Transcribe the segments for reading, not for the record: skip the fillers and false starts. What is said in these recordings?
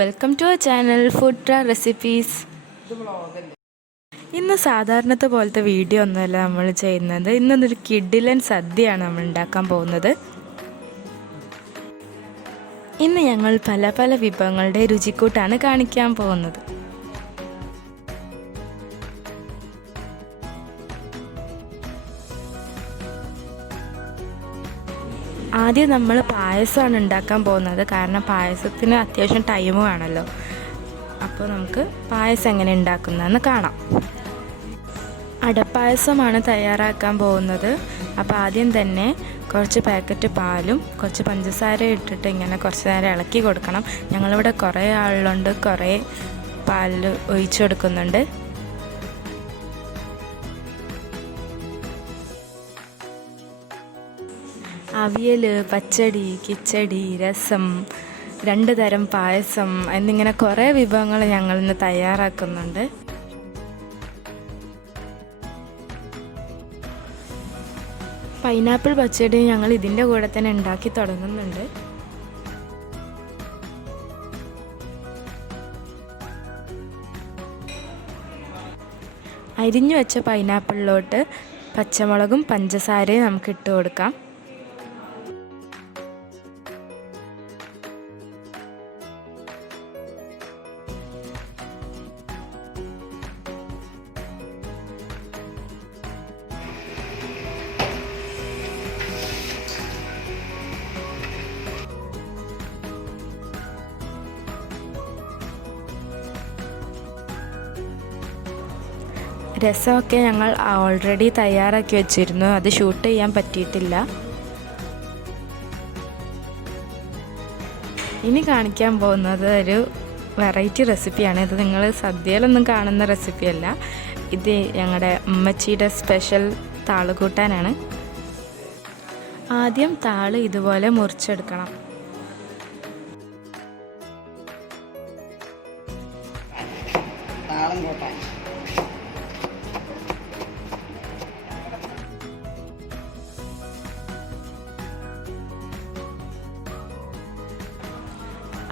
welcome to our channel Food Recipes. ഇന്ന് സാധാരണത്തെ പോലത്തെ video ഒന്നുമല്ല നമ്മൾ ചെയ്യുന്നത്. ഇന്നൊരു കിഡിലൻ സദ്യയാണ് നമ്മൾ ഉണ്ടാക്കാൻ പോകുന്നത്. ഇന്ന് ഞങ്ങൾ പല പല വിഭവങ്ങളുടെ രുചിക്കൂട്ടാണ് കാണിക്കാൻ പോകുന്നത്. ആദ്യം നമ്മൾ പായസമാണ് ഉണ്ടാക്കാൻ പോകുന്നത്. കാരണം പായസത്തിന് അത്യാവശ്യം ടൈം വേണമല്ലോ. അപ്പോൾ നമുക്ക് പായസം എങ്ങനെ ഉണ്ടാക്കുന്നതെന്ന് കാണാം. അടപ്പായസമാണ് തയ്യാറാക്കാൻ പോകുന്നത്. അപ്പോൾ ആദ്യം തന്നെ കുറച്ച് പാക്കറ്റ് പാലും കുറച്ച് പഞ്ചസാര ഇട്ടിട്ട് ഇങ്ങനെ കുറച്ച് നേരം ഇളക്കി കൊടുക്കണം. ഞങ്ങളിവിടെ കുറേ ആളുകളുണ്ട്, കുറേ പാലിൽ ഒഴിച്ചു കൊടുക്കുന്നുണ്ട്. അവിയൽ, പച്ചടി, കിച്ചടി, രസം, 2 തരം പായസം എന്നിങ്ങനെ കുറേ വിഭവങ്ങൾ ഞങ്ങളിന്ന് തയ്യാറാക്കുന്നുണ്ട്. പൈനാപ്പിൾ പച്ചടി ഞങ്ങൾ ഇതിൻ്റെ കൂടെ തന്നെ ഉണ്ടാക്കി തുടങ്ങുന്നുണ്ട്. അരിഞ്ഞു വെച്ച പൈനാപ്പിളിലോട്ട് പച്ചമുളകും പഞ്ചസാരയും നമുക്ക് ഇട്ട് കൊടുക്കാം. രസമൊക്കെ ഞങ്ങൾ ഓൾറെഡി തയ്യാറാക്കി വെച്ചിരുന്നു. അത് ഷൂട്ട് ചെയ്യാൻ പറ്റിയിട്ടില്ല. ഇനി കാണിക്കാൻ പോകുന്നത് ഒരു വെറൈറ്റി റെസിപ്പിയാണ്. ഇത് നിങ്ങൾ സദ്യയിലൊന്നും കാണുന്ന റെസിപ്പിയല്ല. ഇത് ഞങ്ങളുടെ ഉമ്മച്ചിയുടെ സ്പെഷ്യൽ താള് കൂട്ടാനാണ്. ആദ്യം താള് ഇതുപോലെ മുറിച്ചെടുക്കണം.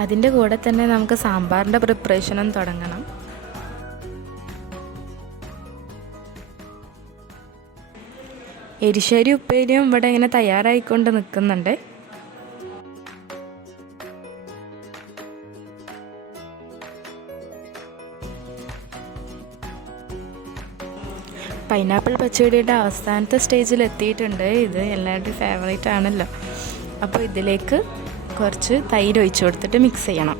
അതിൻ്റെ കൂടെ തന്നെ നമുക്ക് സാമ്പാറിൻ്റെ പ്രിപ്പറേഷനും തുടങ്ങണം. എരിശ്ശേരി ഉപ്പേരിയും ഇവിടെ ഇങ്ങനെ തയ്യാറായിക്കൊണ്ട് നിൽക്കുന്നുണ്ട്. പൈനാപ്പിൾ പച്ചടിയുടെ അവസാനത്തെ സ്റ്റേജിൽ എത്തിയിട്ടുണ്ട്. ഇത് എല്ലാവരുടെയും ഫേവറേറ്റ് ആണല്ലോ. അപ്പോൾ ഇതിലേക്ക് കുറച്ച് തൈര് ഒഴിച്ചു കൊടുത്തിട്ട് മിക്സ് ചെയ്യണം.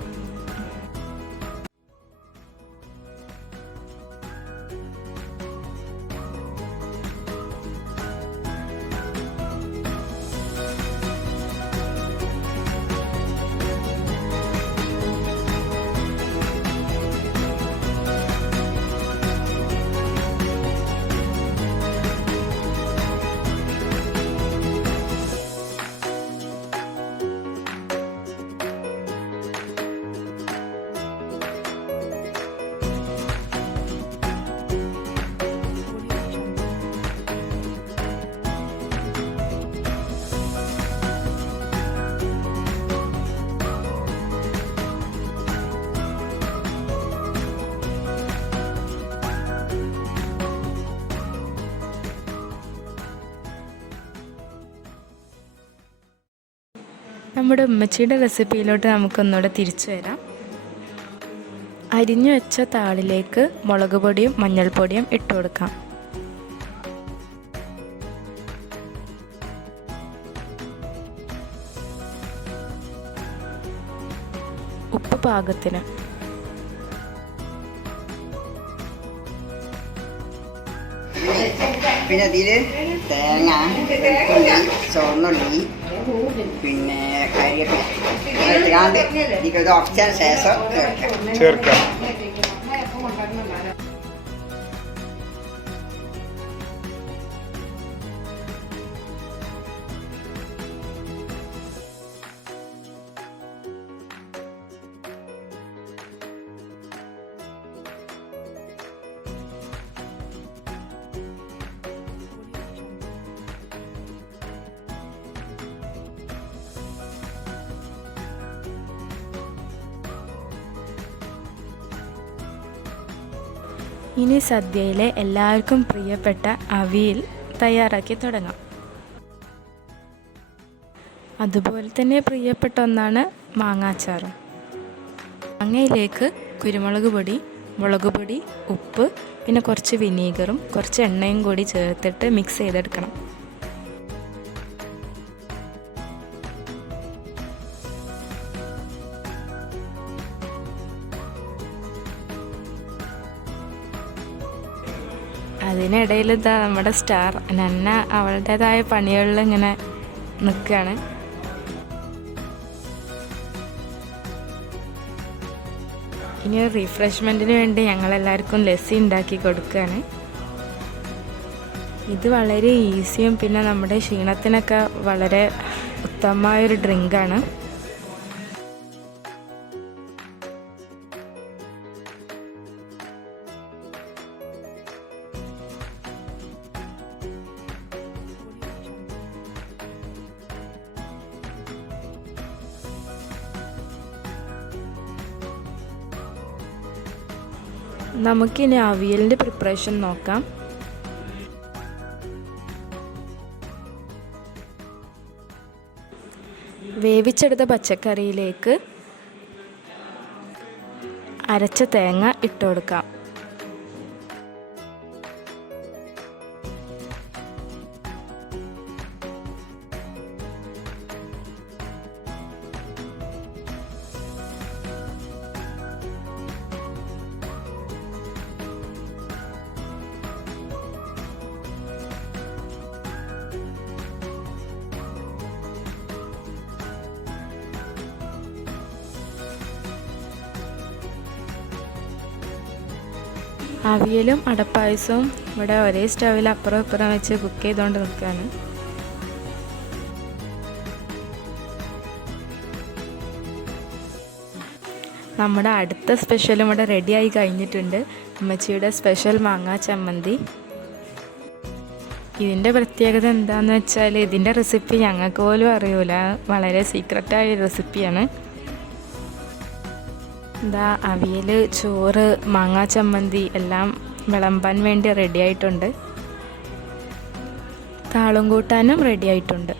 നമ്മുടെ ഉമ്മച്ചിയുടെ റെസിപ്പിയിലോട്ട് നമുക്കൊന്നുകൂടെ തിരിച്ചു വരാം. അരിഞ്ഞു വെച്ച താളിലേക്ക് മുളക് പൊടിയും മഞ്ഞൾപ്പൊടിയും ഇട്ട് കൊടുക്കാം. ഉപ്പ് പാകത്തിന്. പിന്നെ അതിൽ തേങ്ങ, വെളുത്തുള്ളി, ചുവന്നുള്ളി, പിന്നെ കരിവേപ്പില ഇതിൽ ഓപ്ഷൻ ശേഷം ചേർക്കാം. ഇനി സദ്യയിലെ എല്ലാവർക്കും പ്രിയപ്പെട്ട അവിയൽ തയ്യാറാക്കി തുടങ്ങാം. അതുപോലെ തന്നെ പ്രിയപ്പെട്ട ഒന്നാണ് മാങ്ങാച്ചാറും. മാങ്ങയിലേക്ക് കുരുമുളക് പൊടി, മുളക് പൊടി, ഉപ്പ്, പിന്നെ കുറച്ച് വിനീഗറും കുറച്ച് എണ്ണയും കൂടി ചേർത്തിട്ട് മിക്സ് ചെയ്തെടുക്കണം. അതിനിടയിൽ ഇതാ നമ്മുടെ സ്റ്റാർ നന്ന അവളുടേതായ പണികളിൽ ഇങ്ങനെ നിൽക്കുകയാണ്. ഇനി റിഫ്രഷ്മെൻറ്റിന് വേണ്ടി ഞങ്ങളെല്ലാവർക്കും ലസ്സി ഉണ്ടാക്കി കൊടുക്കുകയാണ്. ഇത് വളരെ ഈസിയും പിന്നെ നമ്മുടെ ക്ഷീണത്തിനൊക്കെ വളരെ ഉത്തമമായൊരു ഡ്രിങ്കാണ്. നമുക്കിനി അവിയലിൻ്റെ പ്രിപ്പറേഷൻ നോക്കാം. വേവിച്ചെടുത്ത പച്ചക്കറിയിലേക്ക് അരച്ച തേങ്ങ ഇട്ട് കൊടുക്കാം. അവിയലും അടപ്പായസവും ഇവിടെ ഒരേ സ്റ്റൗവിൽ അപ്പുറം ഇപ്പുറം വെച്ച് കുക്ക് ചെയ്തുകൊണ്ട് നിൽക്കുകയാണ്. നമ്മുടെ അടുത്ത സ്പെഷ്യലും ഇവിടെ റെഡിയായി കഴിഞ്ഞിട്ടുണ്ട്. അമ്മച്ചിയുടെ സ്പെഷ്യൽ മാങ്ങാ ചമ്മന്തി. ഇതിൻ്റെ പ്രത്യേകത എന്താണെന്ന് വെച്ചാൽ ഇതിൻ്റെ റെസിപ്പി ഞങ്ങൾക്ക് പോലും അറിയൂല. വളരെ സീക്രട്ടായ റെസിപ്പിയാണ്. എന്താ അവിയൽ, ചോറ്, മാങ്ങാ ചമ്മന്തി എല്ലാം വിളമ്പാൻ വേണ്ടി റെഡി ആയിട്ടുണ്ട്. താളും കൂട്ടാനും റെഡി ആയിട്ടുണ്ട്.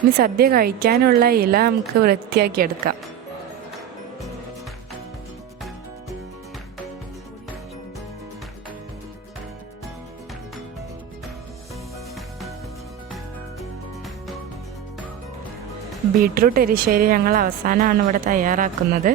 ഇനി സദ്യ കഴിക്കാനുള്ള ഇല നമുക്ക് വൃത്തിയാക്കി എടുക്കാം. ബീട്രൂട്ട് എരിശ്ശേരി ഞങ്ങൾ അവസാനമാണ് ഇവിടെ തയ്യാറാക്കുന്നത്.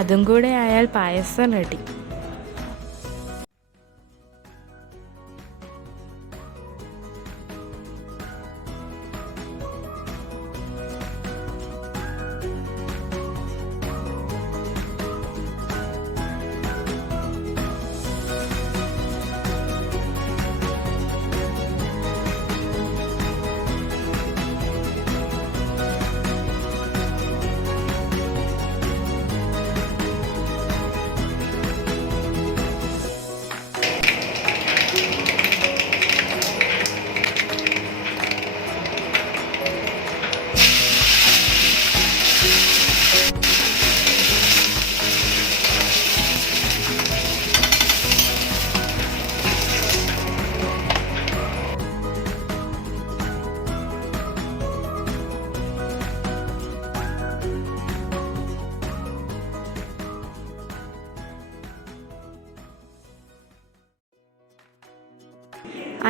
അതും കൂടെ ആയാൽ പായസം റെഡി.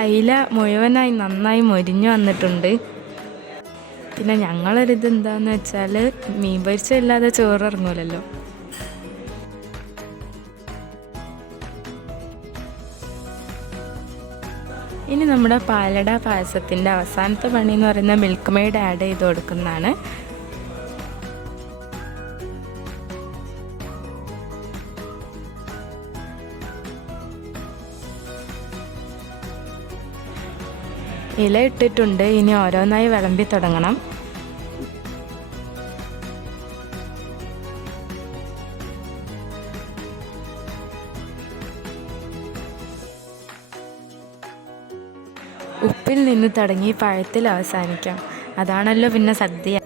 അയില മുഴുവനായി നന്നായി മൊരിഞ്ഞു വന്നിട്ടുണ്ട്. പിന്നെ ഞങ്ങളൊരിത് എന്താന്ന് വെച്ചാൽ മീൻ പൊരിച്ചല്ലാതെ ചോറ് ഇറങ്ങൂലല്ലോ. ഇനി നമ്മുടെ പാലട പായസത്തിൻ്റെ അവസാനത്തെ പണി എന്ന് പറയുന്ന മിൽക്ക് മെയ്ഡ് ആഡ് ചെയ്ത് കൊടുക്കുന്നതാണ്. ഇല ഇട്ടിട്ടുണ്ട്. ഇനി ഓരോന്നായി വിളമ്പി തുടങ്ങണം. ഉപ്പിൽ നിന്ന് തുടങ്ങി പഴത്തിൽ അവസാനിക്കാം. അതാണല്ലോ പിന്നെ സദ്യ.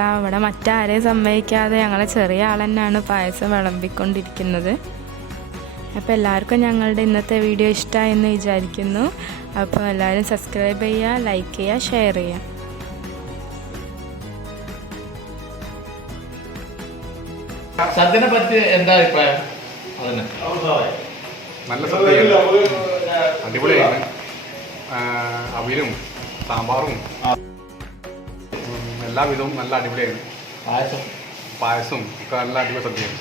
അവിടെ മറ്റാരെയും സമ്മതിക്കാതെ ഞങ്ങളെ ചെറിയ ആൾ തന്നെയാണ് പായസം വിളമ്പിക്കൊണ്ടിരിക്കുന്നത്. അപ്പോൾ എല്ലാവർക്കും ഞങ്ങളുടെ ഇന്നത്തെ വീഡിയോ ഇഷ്ടമായെന്ന് വിചാരിക്കുന്നു. അപ്പോൾ എല്ലാവരും സബ്സ്ക്രൈബ് ചെയ്യുക, ലൈക്ക് ചെയ്യുക, ഷെയർ ചെയ്യുക. സദ്യനെ പറ്റി എന്താ അഭിപ്രായം? നല്ല സദ്യയാണ്, അടിപൊളിയാണ്. അവിയലും സാമ്പാറും എല്ലാവിധവും നല്ല അടിപൊളിയാണ്. പായസം പായസവും ഒക്കെ നല്ല അടിപൊളി സദ്യയാണ്.